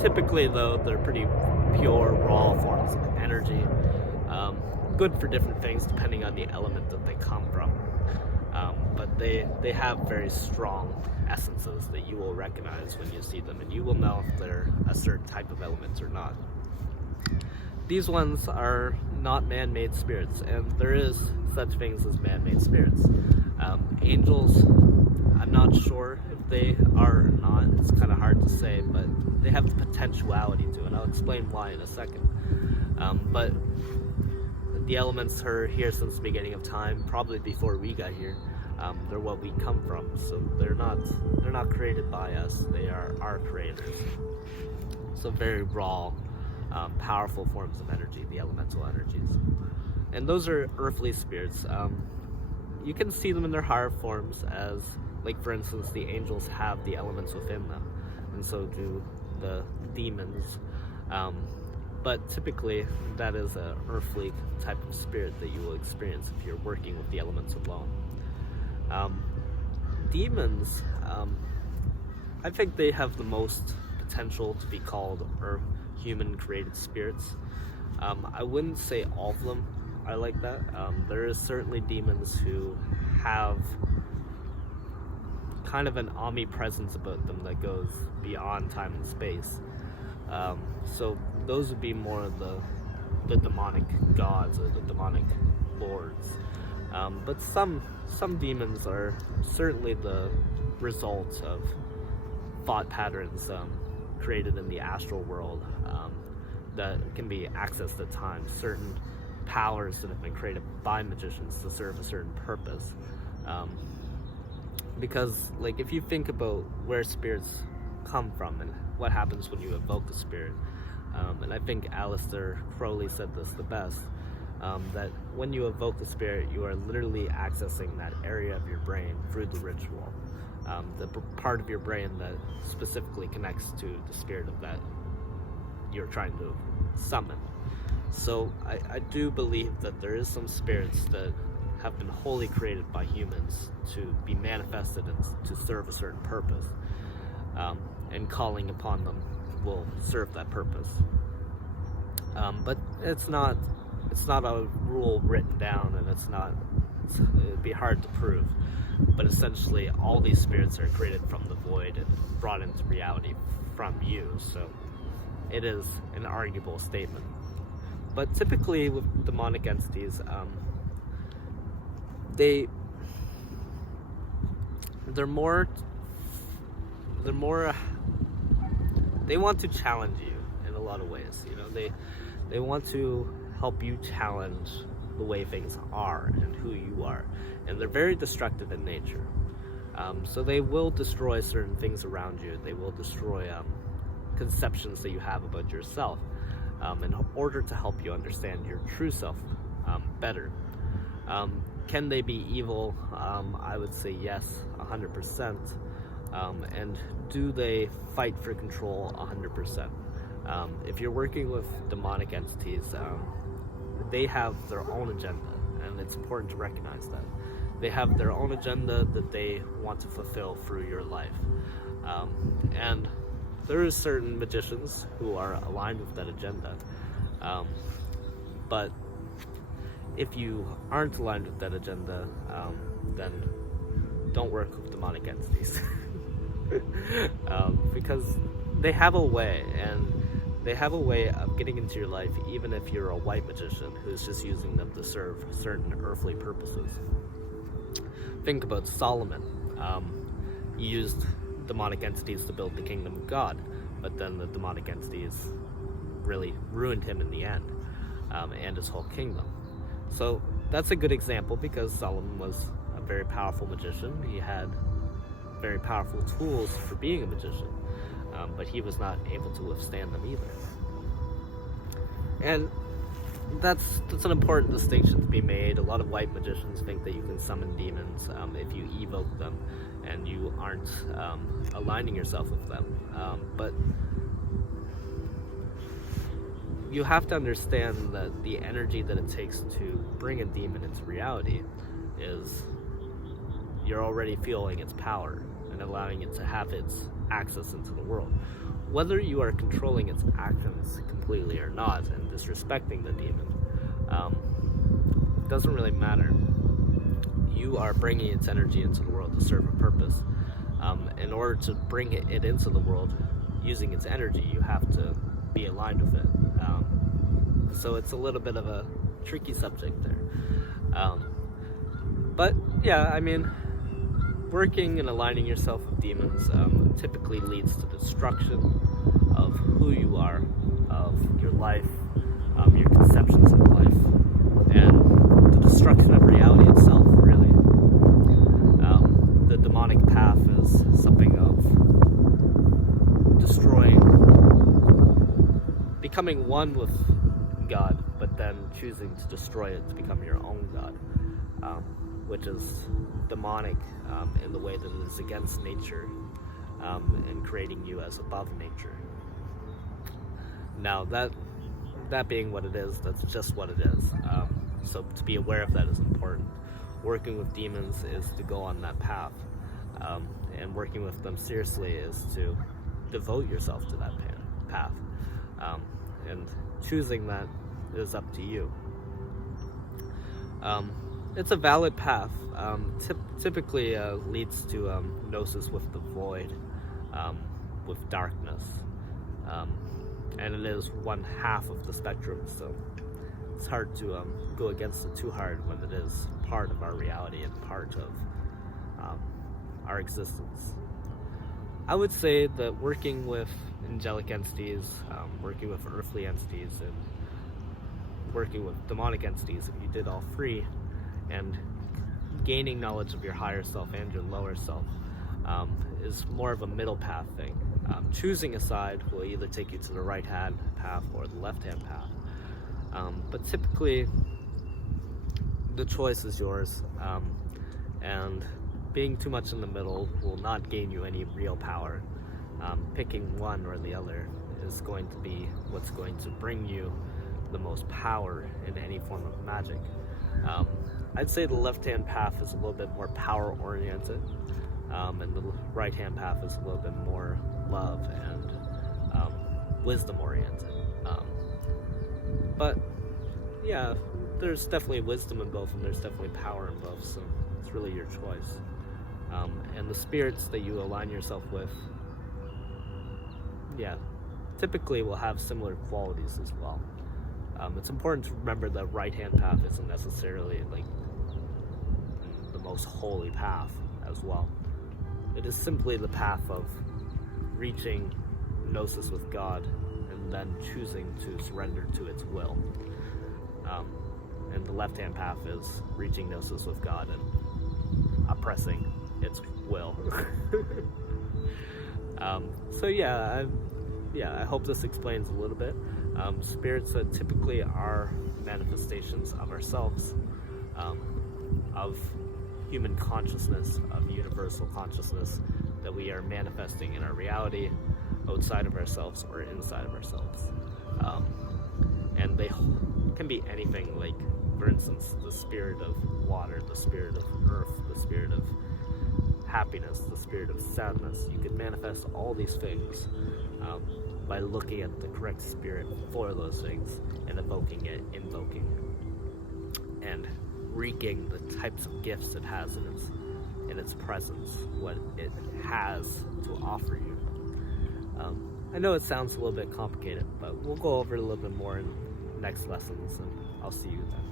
Typically, though, they're pretty pure, raw forms of energy. Good for different things depending on the element that they come from. But they have very strong essences that you will recognize when you see them, and you will know if they're a certain type of element or not. These ones are not man-made spirits, and there is such things as man-made spirits. Angels, I'm not sure if they are or not. It's kind of hard to say, but they have the potentiality to, and I'll explain why in a second. But the elements are here since the beginning of time, probably before we got here. They're what we come from, so they're not created by us. They are our creators. So very raw, powerful forms of energy, the elemental energies, and those are earthly spirits. You can see them in their higher forms as, like for instance, the angels have the elements within them, and so do the demons. But typically, that is an earthly type of spirit that you will experience if you're working with the elements alone. Demons, I think they have the most potential to be called human-created spirits. I wouldn't say all of them are like that. There is certainly demons who have kind of an omnipresence about them that goes beyond time and space. So those would be more of the demonic gods or the demonic lords. But some demons are certainly the result of thought patterns created in the astral world that can be accessed at times. Certain powers that have been created by magicians to serve a certain purpose. Because, like, if you think about where spirits come from and what happens when you evoke a spirit, and I think Aleister Crowley said this the best, that when you evoke a spirit, you are literally accessing that area of your brain through the ritual. The part of your brain that specifically connects to the spirit of that you're trying to summon. So I do believe that there is some spirits that have been wholly created by humans to be manifested and to serve a certain purpose, and calling upon them will serve that purpose. But it's not a rule written down, and it'd be hard to prove. But essentially, all these spirits are created from the void and brought into reality from you. So it is an arguable statement. But typically with demonic entities, they want to challenge you in a lot of ways. You know, they want to help you challenge the way things are and who you are, and they're very destructive in nature. So they will destroy certain things around you. They will destroy conceptions that you have about yourself, in order to help you understand your true self better. Can they be evil? I would say yes, 100%. And do they fight for control? 100%. If you're working with demonic entities, they have their own agenda, and it's important to recognize that. They have their own agenda that they want to fulfill through your life. And there are certain magicians who are aligned with that agenda. But if you aren't aligned with that agenda, then don't work with demonic entities. Because they have a way, and they have a way of getting into your life even if you're a white magician who's just using them to serve certain earthly purposes. Think about Solomon. He used demonic entities to build the kingdom of God, but then the demonic entities really ruined him in the end, and his whole kingdom. So that's a good example, because Solomon was a very powerful magician. He had very powerful tools for being a magician, but he was not able to withstand them either. And that's an important distinction to be made. A lot of white magicians think that you can summon demons if you evoke them and you aren't aligning yourself with them. But you have to understand that the energy that it takes to bring a demon into reality is you're already feeling its power and allowing it to have its access into the world. whether you are controlling its actions completely or not and disrespecting the demon, doesn't really matter. You are bringing its energy into the world to serve a purpose. In order to bring it into the world using its energy, you have to be aligned with it. So it's a little bit of a tricky subject there. But yeah, I mean, working and aligning yourself with demons typically leads to destruction of who you are, of your life, your conceptions of life, and the destruction of reality itself, really. The demonic path is something of destroying, becoming one with God, but then choosing to destroy it to become your own God, which is demonic in the way that it is against nature and creating you as above nature. Now, that being what it is, that's just what it is. So to be aware of that is important. Working with demons is to go on that path, and working with them seriously is to devote yourself to that path. And choosing that is up to you. It's a valid path. Typically leads to gnosis with the void, with darkness, and it is one half of the spectrum, so it's hard to go against it too hard when it is part of our reality and part of our existence. I would say that working with angelic entities, working with earthly entities, and working with demonic entities, if you did all three, and gaining knowledge of your higher self and your lower self, is more of a middle path thing. Choosing a side will either take you to the right hand path or the left hand path, but typically the choice is yours, and being too much in the middle will not gain you any real power. Picking one or the other is going to be what's going to bring you the most power in any form of magic. I'd say the left-hand path is a little bit more power-oriented, and the right-hand path is a little bit more love and wisdom-oriented. But yeah, there's definitely wisdom in both, and there's definitely power in both, so it's really your choice. And the spirits that you align yourself with, yeah, typically will have similar qualities as well. It's important to remember that right-hand path isn't necessarily like the most holy path as well. It is simply the path of reaching gnosis with God and then choosing to surrender to its will. And the left-hand path is reaching gnosis with God and oppressing its will. So yeah, I hope this explains a little bit. Spirits typically are manifestations of ourselves, of human consciousness, of universal consciousness that we are manifesting in our reality, outside of ourselves or inside of ourselves. And they can be anything, like, for instance, the spirit of water, the spirit of earth, the spirit of happiness, the spirit of sadness. You can manifest all these things by looking at the correct spirit for those things and invoking, and reeking the types of gifts it has in its presence, what it has to offer you. I know it sounds a little bit complicated, but we'll go over it a little bit more in next lessons, and I'll see you then.